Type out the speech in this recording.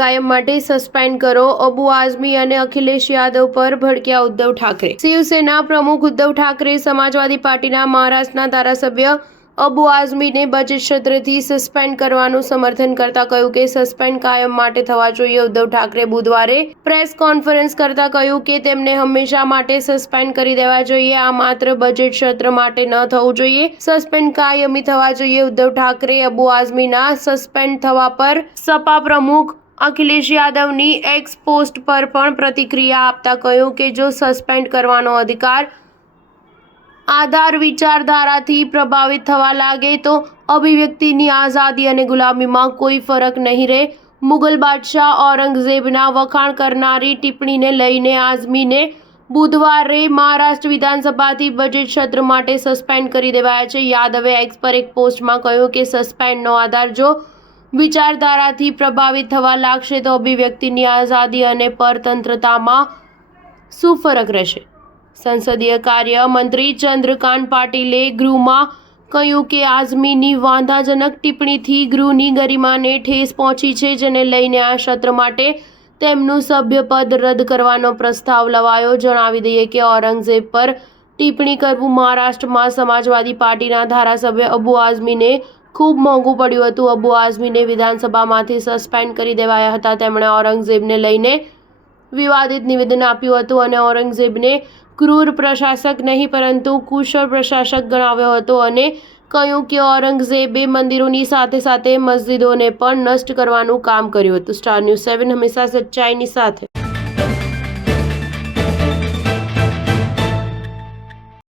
કાયમ માટે સસ્પેન્ડ કરો. અબુ આઝમી અને અખિલેશ યાદવ પર ભડક્યા ઉદ્ધવ ઠાકરે. શિવસેના પ્રમુખ ઉદ્ધવ ઠાકરે સમાજવાદી પાર્ટીના મહારાષ્ટ્રના ધારાસભ્ય અબુ આઝમીને બજેટ સત્રથી સસ્પેન્ડ કરવાનું સમર્થન કરતા કહ્યું કે સસ્પેન્ડ કાયમ માટે થવા જોઈએ. ઉદ્ધવ ઠાકરે બુધવારે પ્રેસ કોન્ફરન્સ કરતા કહ્યું કે તેમને હંમેશા માટે સસ્પેન્ડ કરી દેવા જોઈએ. આ માત્ર બજેટ સત્ર માટે ન થવું જોઈએ, સસ્પેન્ડ કાયમી થવા જોઈએ. ઉદ્ધવ ઠાકરે અબુ આઝમીના સસ્પેન્ડ થવા પર સપા પ્રમુખ અખિલેશ યાદવની એક્સ પોસ્ટ પર પણ પ્રતિક્રિયા આપતા કહ્યું કે જો સસ્પેન્ડ કરવાનો આધાર વિચારધારાથી પ્રભાવિત થવા લાગે તો અભિવ્યક્તિની આઝાદી અને ગુલામીમાં કોઈ ફરક નહીં રહે. મુગલ બાદશાહ ઔરંગઝેબના વખાણ કરનારી ટિપ્પણીને લઈને આઝમીને બુધવારે મહારાષ્ટ્ર વિધાનસભાથી બજેટ સત્ર માટે સસ્પેન્ડ કરી દેવાયા છે. યાદવે એક્સ પર એક પોસ્ટમાં કહ્યું કે સસ્પેન્ડનો આધાર જો વિચારધારાથી પ્રભાવિત થવા લાગશે તો અભિવ્યક્તિની આઝાદી અને પરતંત્રતામાં શું ફરક રહેશે. સંસદીય કાર્ય મંત્રી ચંદ્રકાંત પાટીલે ગૃહમાં કહ્યું કે આઝમીની વાંધાજનક ટિપ્પણીથી ગૃહની ગરિમાને ઠેસ પહોંચી છે, જેને લઈને આ સત્ર માટે તેમનું સભ્યપદ રદ કરવાનો પ્રસ્તાવ લવાયો. જણાવી દઈએ કે ઔરંગઝેબ પર ટિપ્પણી કરવું મહારાષ્ટ્રમાં સમાજવાદી પાર્ટીના ધારાસભ્ય અબુ આઝમીને ખૂબ મોંઘું પડ્યું હતું. અબુ આઝમીને વિધાનસભામાંથી સસ્પેન્ડ કરી દેવાયા હતા. તેમણે ઔરંગઝેબને લઈને વિવાદિત નિવેદન આપ્યું હતું અને ઔરંગઝેબને ક્રૂર પ્રશાસક નહીં પરંતુ કુશળ પ્રશાસક ગણાવ્યો હતો અને કહ્યું કે ઔરંગઝેબે મંદિરોની સાથે સાથે મસ્જિદોને પણ નષ્ટ કરવાનું કામ કર્યું હતું. સ્ટાર ન્યૂઝ 7 હંમેશા સચ્ચાઈની સાથે.